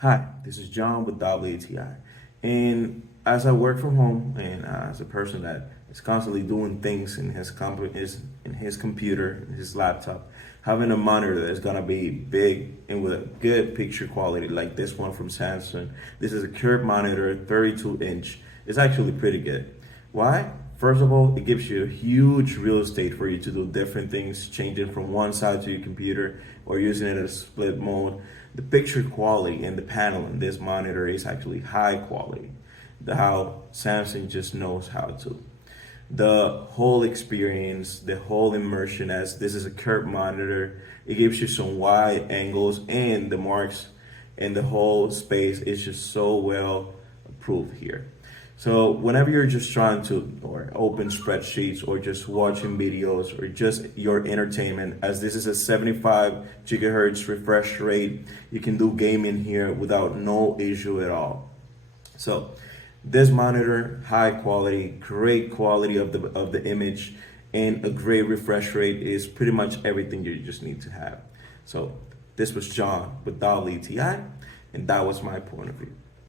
Hi, this is John with WTI. And as I work from home and as a person that is constantly doing things in his computer, his laptop, having a monitor that's gonna be big and with a good picture quality like this one from Samsung. This is a curved monitor, 32-inch. It's actually pretty good. Why? First of all, it gives you a huge real estate for you to do different things, changing from one side to your computer or using it as split mode. The picture quality and the panel in this monitor is actually high quality. How Samsung just knows how to. The whole experience, the whole immersion, as this is a curved monitor, it gives you some wide angles and the marks and the whole space is just so well approved here. So whenever you're just trying to or open spreadsheets or just watching videos or just your entertainment, as this is a 75 gigahertz refresh rate, you can do gaming here without no issue at all. So this monitor, high quality, great quality of the image, and a great refresh rate is pretty much everything you just need to have. So this was John with WTI, and that was my point of view.